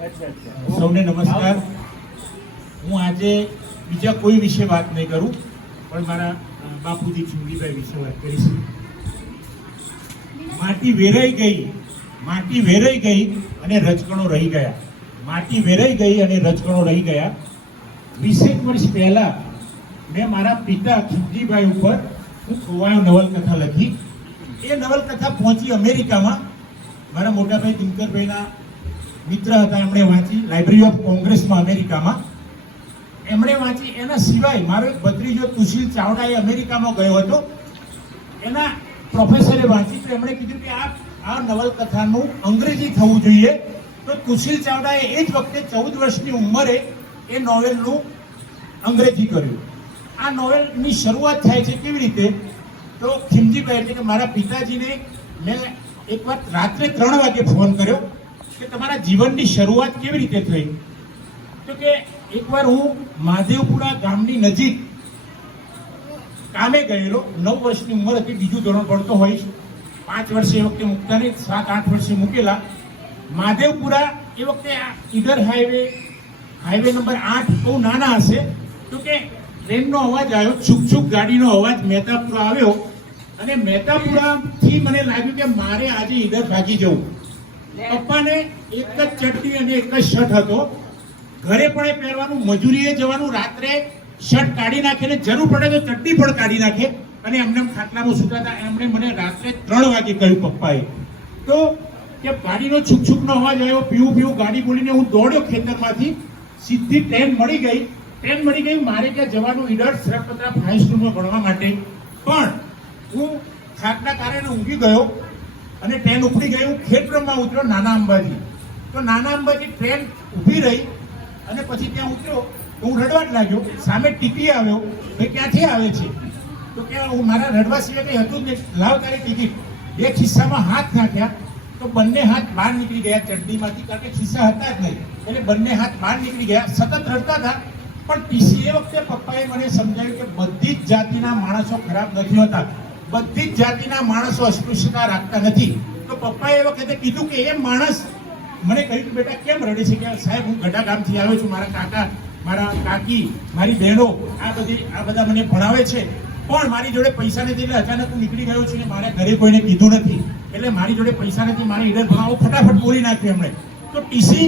સૌને નમસ્કાર. હું આજે બીજા કોઈ વિશે વાત નહીં કરું, પણ મારા બાપુજી ચુંગીભાઈ વિશે વાત કરીશ. માટી વેરાઈ ગઈ, માટી વેરાઈ ગઈ અને રજકણો રહી ગયા. માટી વેરાઈ ગઈ અને રજકણો રહી ગયા. વીસેક વર્ષ પહેલા મેં મારા પિતા ચુંગીભાઈ ઉપર હું ખોવાયો નવલકથા લખી. એ નવલકથા પહોંચી અમેરિકામાં. મારા મોટાભાઈ દિનકરભાઈના મિત્ર હતા, એમણે વાંચી લાઇબ્રેરી ઓફ કોંગ્રેસમાં અમેરિકામાં. એમણે વાંચી, એના સિવાય મારો એક ભત્રીજો તુશીલ ચાવડા એ અમેરિકામાં ગયો હતો. એના પ્રોફેસરે વાંચી તો એમણે કીધું કે આ આ નવલકથાનું અંગ્રેજી થવું જોઈએ. તો તુશીલ ચાવડાએ એ જ વખતે ચૌદ વર્ષની ઉંમરે એ નોવેલનું અંગ્રેજી કર્યું. આ નોવેલની શરૂઆત થાય છે કેવી રીતે? તો ખીમજીભાઈ એટલે કે મારા પિતાજીને મેં એકવાર રાત્રે ત્રણ વાગે ફોન કર્યો. તમારા જીવનની શરૂઆત કેવી રીતે થઈ? તો કે એકવાર હું મહાદેવપુરા ગામની નજીક કામે ગયેલો, નવ વર્ષની ઉંમર હતી, બીજું ધોરણ ભણતો હોઈશ. પાંચ વર્ષે એ વખતે મૂકતા નહીં સાત, આઠ વર્ષે મૂકેલા. મહાદેવપુરા એ વખતે ઈડર હાઈવે હાઈવે નંબર આઠ બહુ નાના હશે. તો કે ટ્રેનનો અવાજ આવ્યો, છુક છુક ગાડીનો અવાજ મહેતાપુરા આવ્યો. અને મહેતાપુરાથી મને લાગ્યું કે મારે આજે ઇધર ભાગી જવું. પપ્પાને એક જ ચડ્ડી અને એક જ શર્ટ હતો. ઘરે પણ એ પહેરવાનું, મજૂરીએ જવાનું, રાત્રે શર્ટ કાઢી નાખે ને જરૂર પડે તો ચડ્ડી પણ કાઢી નાખે. અને એમને એમ ખાટલામાં સૂતા હતા. એમણે મને રાત્રે ત્રણ વાગે કહ્યું પપ્પાએ, તો કે ગાડીનો છુક છુકનો અવાજ આવ્યો, પીવું પીવું, ગાડી બોલીને હું દોડ્યો ખેતરમાંથી. સીધી ટ્રેન મળી ગઈ. ટ્રેન મળી ગઈ. મારે ત્યાં જવાનું ઈડર સરપત્રા હાઈ સ્કૂલમાં ભણવા માટે. પણ હું થાકના કારણે ઊંઘી ગયો. અને ટ્રેન ઉપડી ગઈ, હું ખેતરમાં ઉતર્યો નાના અંબાજી. તો નાના અંબાજી ટ્રેન ઊભી રહી અને પછી ત્યાં ઉતર્યો, તો હું રડવા જ લાગ્યો. સામે ટીકી આવ્યો કે ક્યાંથી આવે છે? તો કે, હું મારા રડવા સિવાય કંઈ હતું જ નહીં. લાવ તારી ટિકિટ. બે ખિસ્સામાં હાથ નાખ્યા, તો બંને હાથ બહાર નીકળી ગયા ચડડીમાંથી, કારણ કે ખિસ્સા હતા જ નહીં. એટલે બંને હાથ બહાર નીકળી ગયા. સતત રડતા હતા, પણ ટીસી એ વખતે પપ્પાએ મને સમજાવ્યું કે બધી જ જાતિના માણસો ખરાબ નથી હોતા. બધી જ જાતિના માણસો અસ્પૃશ્યતા રાખતા નથી. તો પપ્પાએ એ વખતે કીધું કે એ માણસ મને કહ્યું કે બેટા કેમ રડે છે? કે સાહેબ, હું ગઢા ગામથી આવ્યો છું, મારા કાકા, મારા કાકી, મારી બહેનો, આ બધી આ બધા મને ભણાવે છે. પણ મારી જોડે પૈસા નથી એટલે અચાનક હું નીકળી ગયો છું મારા મારે ઘરે કોઈને કીધું નથી. એટલે મારી જોડે પૈસા નથી, મારે ઈડર ભણાવો ફટાફટ બોલી નાખ્યું એમણે. તો ટીસી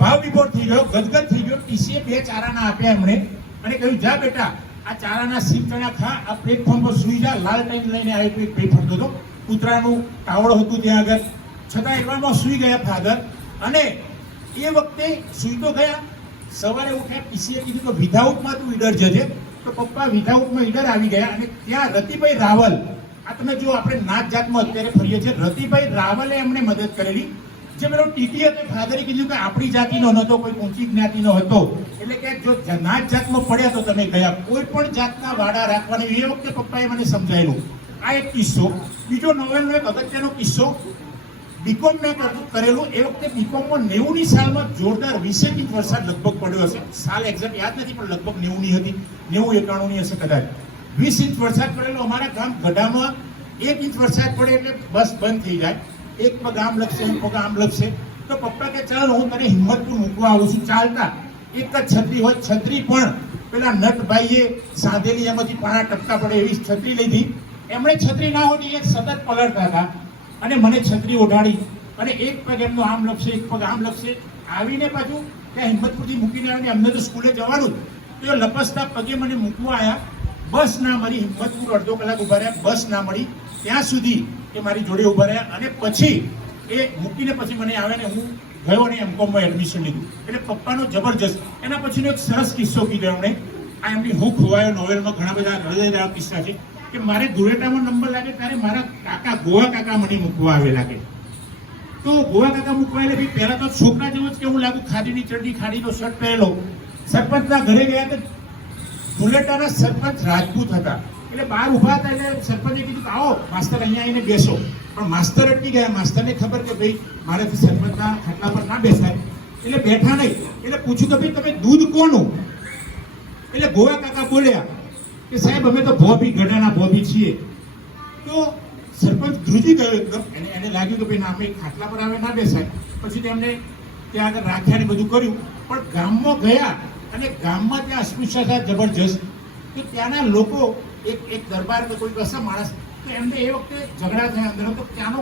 ભાવ વિભોર થઈ ગયો, ગદગદ થઈ ગયો. ટીસીએ બે ચારાના આપ્યા એમણે અને કહ્યું, જા બેટા આ ચારાના સીપ ચણા ખા આ પ્લેટફોર્મ પર સુઈ જા, લાલ ટાઈમ લઈને આવી તો એક ભાઈ ફરતો હતો કૂતરાનું ટાવળ હતું ત્યાં આગળ. છતાં એટલામાં સુઈ ગયા ફાધર. અને એ વખતે સુઈ તો ગયા. સવારે ઉઠ્યા, પીસીએ કીધું કે વિધાઉટમાં તું ઈડર જજે. તો પપ્પા વિધાઉટમાં ઈડર આવી ગયા. અને ત્યાં રતિભાઈ રાવલ. આ તમે જો આપણે નાત જાતમાં અત્યારે ફરીએ છીએ, રતિભાઈ રાવલે એમને મદદ કરેલી. જે પેલો ટીટી હતો, ફાધરે કીધું કે આપણી જાતિનો નહોતો, કોઈ ઊંચી જ્ઞાતિનો હતો. એટલે કે જો નાત જાતમાં પડ્યા તો તમે ગયા. કોઈ પણ જાતના વાડા રાખવાની, એ વખતે પપ્પાએ મને સમજાયેલું. આ એક કિસ્સો. બીજો નોવેલનો એક અગત્યનો કિસ્સો. બીકોમ મેં કર- કરેલું. એ વખતે બીકોમમાં નેવુંની સાલમાં જોરદાર વીસેક ઇંચ વરસાદ લગભગ પડ્યો હશે. સાલ એક્ઝેક્ટ યાદ નથી, પણ લગભગ નેવુંની હતી. નેવું એકાણુંની હશે કદાચ. વીસ ઇંચ વરસાદ પડેલો. અમારા ગામ ગઢામાં એક ઇંચ વરસાદ પડે એટલે બસ બંધ થઈ જાય. એક પગ આમ લખશે એક પગ આમ લખશે તો પપ્પા કે, ચાલ, હું તને હિંમતપુર મૂકવા આવું છું. ચાલતા. એક જ છત્રી હોય, છત્રી પણ પેલા નટભાઈએ સાધેલી એમાંથી પાણા ટપકા પડે એવી છત્રી લીધી. એમણે છત્રી ના હોતી એ સતત પલળતા હતા. અને મને છત્રી ઓઢાડી. અને એક પગ એમનો આમ લખશે એક પગ આમ લખશે આવીને પાછું ત્યાં હિંમતપુરથી મૂકીને આવીને અમને તો સ્કૂલે જવાનું તો એ લપસતા પગે મને મૂકવા આવ્યા બસ ના મળી, હિંમતપુર અડધો કલાક ઊભા રહ્યા, બસ ના મળી. ત્યાં સુધી એ મારી જોડે ઊભા રહ્યા અને પછી એ મૂકીને પછી મને આવે ને હું ગયો અને એમકોમમાં એડમિશન લીધું. એટલે પપ્પાનો જબરજસ્ત. એના પછીનો એક સરસ કિસ્સો કીધો એમણે. આ એમની હું ખોવાયો નોવેલમાં ઘણા બધા હૃદયદાયક કિસ્સા છે કે મારે ધુરેટામાં નંબર લાગે ત્યારે મારા કાકા, ગોવા કાકા મને મૂકવા આવેલા કે તો ગોવા કાકા મૂકવા એટલે પહેલા તો છોકરા જેવો જ કે હું લાગુ ખાદીની ચડડી, ખાડીનો શર્ટ પહેરેલો. સરપંચના ઘરે ગયા તો ધુલેટાના સરપંચ રાજપૂત હતા. એટલે બહાર ઊભા હતા એટલે સરપંચે કીધું કે આવો, માસ્તર અહીંયા આવીને બેસો. પણ માસ્તર અટકી ગયા. માસ્તરને ખબર કે ભાઈ મારાથી સરપંચના ખાટલા પર ના બેસાય. એટલે બેઠા નહીં. એટલે પૂછ્યું કે ભાઈ, તમે દૂધ કોનું? એટલે ગોવા કાકા બોલ્યા કે, સાહેબ, અમે તો ભોભી, ગઢાના ભોભી છીએ. તો સરપંચ ધ્રુજી ગયો એકદમ. એને એને લાગ્યું કે ભાઈ, ના, અમે ખાટલા પર આવે, ના બેસાય. પછી તેમને ત્યાં આગળ રાખ્યા ને બધું કર્યું. પણ ગામમાં ગયા અને ગામમાં ત્યાં અસ્પૃશ્યતા જબરજસ્ત. તો ત્યાંના લોકો એક એક દરબાર કે કોઈ કશા માણસ, તો એમને એ વખતે ઝઘડા થયા અંદર. તો ત્યાંનો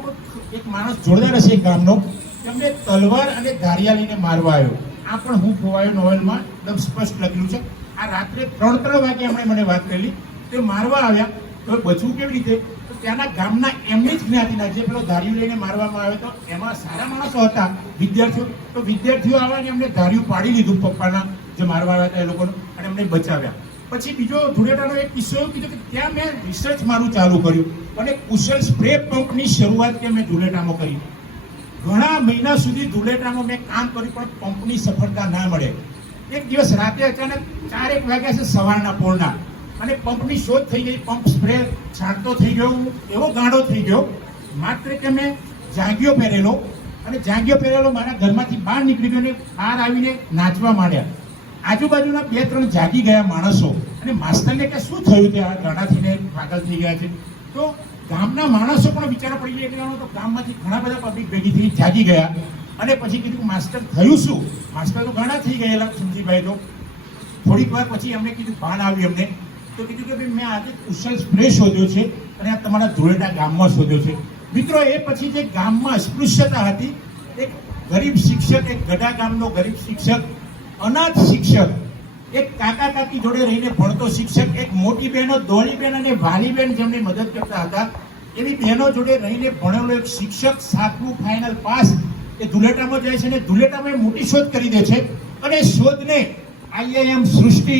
એક માણસ જોરદાર હશે એક ગામનો. એમને તલવાર અને ધારિયા લઈને મારવા આવ્યો. આ પણ હું ખોવાયો નોવેલમાં, એકદમ સ્પષ્ટ લખ્યું છે. આ રાત્રે ત્રણ ત્રણ વાગે એમણે મને વાત કરેલી તે મારવા આવ્યા. તો બચવું કેવી રીતે? તો ત્યાંના ગામના એમની જ જ્ઞાતિના જે પેલો ધાર્યું લઈને મારવામાં આવ્યો તો એમાં સારા માણસો હતા વિદ્યાર્થીઓ. તો વિદ્યાર્થીઓ આવવાને એમને ધાર્યું પાડી લીધું પપ્પાના, જે મારવા આવ્યા હતા એ લોકોનું, અને એમને બચાવ્યા. પછી બીજો ધુળેટાનો એક કિસ્સો એવું કીધું કે ત્યાં મેં રિસર્ચ મારું ચાલુ કર્યું અને કુશલ સ્પ્રે પંપની શરૂઆત ત્યાં મેં ધુળેટામાં કરી. ઘણા મહિના સુધી ધુળેટામાં મેં કામ કર્યું, પણ પંપની સફળતા ના મળે. એક દિવસ રાતે અચાનક ચારેક વાગ્યા છે સવારના પોળના અને પંપની શોધ થઈ ગઈ પંપ સ્પ્રે છાંટતો થઈ ગયો, એવો ગાંડો થઈ ગયો. માત્ર કે મેં જાંગીઓ પહેરેલો અને જાંગીઓ પહેરેલો મારા ઘરમાંથી બહાર નીકળી ગયો અને બહાર આવીને નાચવા માંડ્યા. આજુબાજુના બે, ત્રણ જાગી ગયા માણસો. અને માસ્તરને કે શું થયું તે આ ગાંડા થઈને પાગલ થઈ ગયા છે. તો ગામના માણસો પણ વિચારો પડી ગયા એટલે તો ગામમાંથી ઘણા બધા પબ્લિક ભેગી થઈ જાગી ગયા. અને પછી કીધું માસ્ટર થયું શું? માસ્ટર તો ઘણા થઈ ગયેલા સુનજીભાઈ તો. થોડીક વાર પછી એમને કીધું, ભાન આવ્યું એમને તો કીધું કે, ભાઈ, મેં આજે કુશલ સ્પ્રે શોધ્યો છે અને આ તમારા ધોળેટા ગામમાં શોધ્યો છે. મિત્રો, એ પછી જે ગામમાં અસ્પૃશ્યતા હતી, એક ગરીબ શિક્ષક, એક ગઢા ગામનો ગરીબ શિક્ષક અનાથ શિક્ષક. એક કાકા કાકી જોડે રહીને ભણતો શિક્ષક, એક મોટી બહેનો દોડી બેન અને વાલી બેન જેમને મદદ કરતા હતા. એવી બહેનો જોડે રહીને ભણેલો એક શિક્ષક સાતમું ફાઇનલ પાસ એ ધુલેટામાં જાય છે અને ધુલેટામાં મોટી શોધ કરી દે છે. અને શોધને આઈઆઈએમ સૃષ્ટિ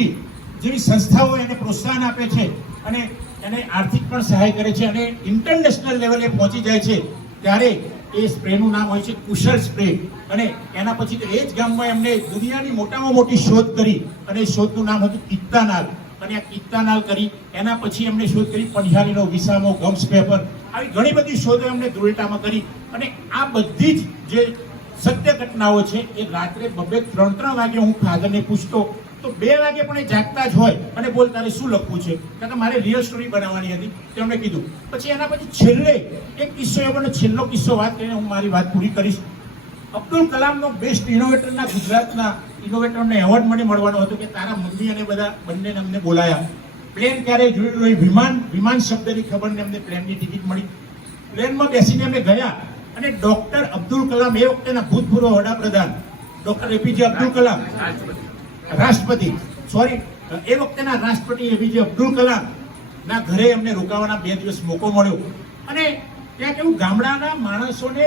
જેવી સંસ્થાઓ એને પ્રોત્સાહન આપે છે અને એને આર્થિક પણ સહાય કરે છે અને ઇન્ટરનેશનલ લેવલે પહોંચી જાય છે. ત્યારે એ સ્પ્રેનું નામ હોય છે કુશળ સ્પ્રે. અને એના પછી તો એ જ ગામમાં એમને દુનિયાની મોટામાં મોટી શોધ કરી અને શોધનું નામ હતું કિત્તાનાલ. અને આ કિત્તાનાલ કરી, એના પછી એમણે શોધ કરી પંજાલીનો વિસામો ગમ્સ પેપર આવી ઘણી બધી શોધો એમણે ધ્રુવેટામાં કરી. અને આ બધી જ જે સત્ય ઘટનાઓ છે, એ રાત્રે બબે ત્રણ ત્રણ વાગે હું ફાધરને પૂછતો તો બે વાગે પણ એ જાગતા જ હોય અને બોલ, તારે શું લખવું છે? કારણ કે મારે રિયલ સ્ટોરી બનાવવાની હતી. તેમણે કીધું, પછી એના પછી છેલ્લે એક કિસ્સો એવો ને છેલ્લો કિસ્સો વાત કરીને હું મારી વાત પૂરી કરીશ. અબ્દુલ કલામનો બેસ્ટ ઇનોવેટરના ગુજરાતના ઇનોવેટરને એવોર્ડ મને મળવાનો હતો કે તારા મમ્મી અને બધા બંનેને અમને બોલાયા. પ્લેન ક્યારે જોયું નહીં વિમાન વિમાન શબ્દની ખબર ને અમને પ્લેનની ટિકિટ મળી. પ્લેનમાં બેસીને અમે ગયા અને ડોક્ટર અબ્દુલ કલામ એ વખતેના ભૂતપૂર્વ વડાપ્રધાન, ડોક્ટર એપીજે અબ્દુલ કલામ. રાષ્ટ્રપતિ. સોરી એ વખતેના રાષ્ટ્રપતિ એપીજે અબ્દુલ કલામ ના ઘરે અમને રોકાવાના બે દિવસ મોકો મળ્યો. અને ત્યાં કેવું, ગામડાના માણસોને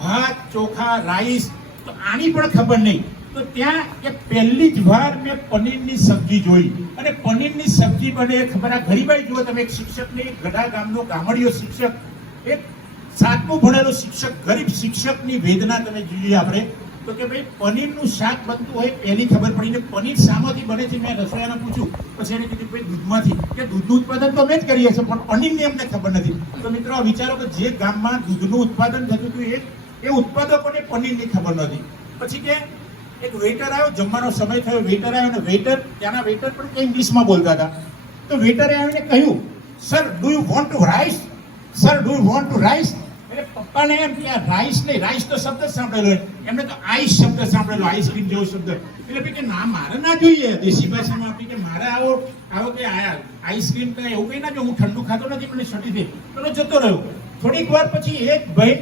ભાત, ચોખા, રાઈસ, તો આની પણ ખબર નહીં. તો ત્યાં એ પહેલી જ વાર મેં પનીરની સબ્જી જોઈ. અને પનીરની સબ્જી બને ખબર, આ ગરીબાઈ જુઓ તમે, એક શિક્ષકને ગઢા ગામનો ગામડિયો શિક્ષક, એક સાતમું ભણેલો શિક્ષક, ગરીબ શિક્ષકની વેદના તમે જોઈએ આપણે. તો કે ભાઈ, પનીરનું શાક બનતું હોય પહેલી ખબર પડી ને પનીર શામાંથી બને છે મેં રસોઈયાને પૂછ્યું. પછી એને કીધું, ભાઈ, દૂધમાંથી. કે દૂધનું ઉત્પાદન તો અમે જ કરીએ છીએ, પણ પનીરની અમને ખબર નથી. તો મિત્રો વિચારો કે જે ગામમાં દૂધનું ઉત્પાદન થતું હતું એ એ ઉત્પાદકોને પનીરની ખબર નથી પછી કે એક વેટર આવ્યો, જમવાનો સમય થયો વેટર આવ્યો અને વેટર ત્યાંના વેટર પણ કંઈ ઇંગ્લિશમાં બોલતા હતા. તો વેટરે આવીને કહ્યું sir do you want to rice sir do you want to rice એટલે પપ્પાને એમ કે રાઈસ નહીં રાઈસ તો શબ્દ સાંભળેલો એમને તો આઈસ શબ્દ સાંભળેલો આઈસ્ક્રીમ જેવો શબ્દ. એટલે કે ના, મારે ના જોઈએ. દેશી ભાષામાં આપી કે મારે આવો આવો કે આઈસ્ક્રીમ કે એવું કઈ ના જો હું ઠંડુ ખાતો નથી, મને શટી દે પેલો જતો રહ્યો. થોડીક વાર પછી એક ભાઈ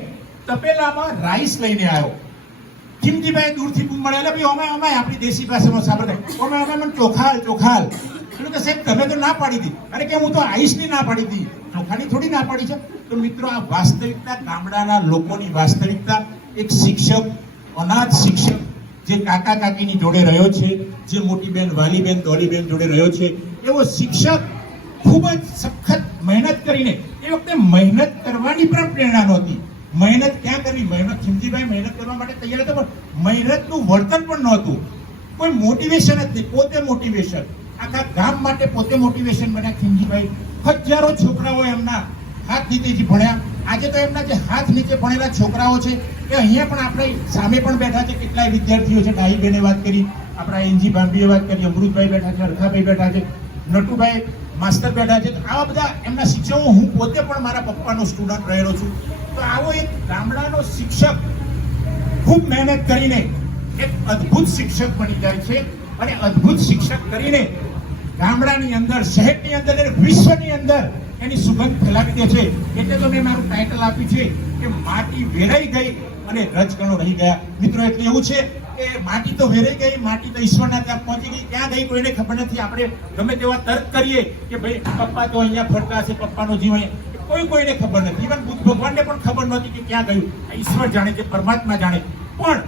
તપેલામાં રાઈસ લઈને આવ્યો. ખીમજીભાઈ દૂરથી મળે એટલે ભાઈ અમે અમે આપણી દેશી ભાષામાં સાંભળે અમે અમે મને ચોખાલ ચોખાલ. એટલે કે સાહેબ, તમે તો ના પાડી દી અરે કે હું તો આઈસની ના પાડી દી ચોખાની થોડી ના પાડી છે. તો મિત્રો, આ વાસ્તવિકતા ગામડાના લોકોની વાસ્તવિકતા, એક શિક્ષક, અનાથ શિક્ષક, જે કાકા કાકીની જોડે રહ્યો છે, જે મોટી બેન વાલીબેન જોડે રહ્યો છે, એવો શિક્ષક ખૂબ જ સખત મહેનત કરીને, એ વખતે મહેનત કરવાની પણ પ્રેરણા નહોતી. મહેનત ક્યાં કરવી? મહેનત ખીમજીભાઈ મહેનત કરવા માટે તૈયાર હતા, પણ મહેનતનું વળતર પણ નહોતું. કોઈ મોટિવેશન જ નહીં, પોતે મોટિવેશન આખા ગામ માટે પોતે મોટિવેશન બન્યા ખીમજીભાઈ હજારો છોકરાઓ એમના હાથ નીચેથી ભણ્યા. આજે તો એમના જે હાથ નીચે ભણેલા છોકરાઓ છે, એ અહીંયા પણ આપણે સામે પણ બેઠા છે. કેટલાય વિદ્યાર્થીઓ છે, ડાહી વાત કરી, આપણા એનજી ભાંભીએ વાત કરી, અમૃતભાઈ બેઠા છે, અરખાભાઈ બેઠા છે, નટુભાઈ માસ્ટર બેઠા છે. આવા બધા એમના શિક્ષકો, હું પોતે પણ મારા પપ્પાનો સ્ટુડન્ટ રહેલો છું. તો આવો એક ગામડાનો શિક્ષક ખૂબ મહેનત કરીને એક અદ્ભુત શિક્ષક બની જાય છે. અને અદ્ભુત શિક્ષક કરીને ગામડાની અંદર, શહેરની અંદર વિશ્વની અંદર એની સુગંધ ફેલાવી દે છે. એટલે તો મેં મારું ટાઇટલ આપ્યું છે કે માટી વેરાઈ ગઈ અને રજકણો રહી ગયા. મિત્રો, એટલે એવું છે કે માટી તો વેરાઈ ગઈ, માટી તો ઈશ્વરના ત્યાં પહોંચી ગઈ. ક્યાં ગઈ કોઈને ખબર નથી. આપણે ગમે તેવા તર્ક કરીએ કે ભાઈ, પપ્પા તો અહીંયા ફરતા હશે, પપ્પાનો જીવ અહીંયા. કોઈ કોઈને ખબર નથી. ઇવન બુદ્ધ ભગવાનને પણ ખબર નહોતી કે ક્યાં ગયું. ઈશ્વર જાણે છે, પરમાત્મા જાણે પણ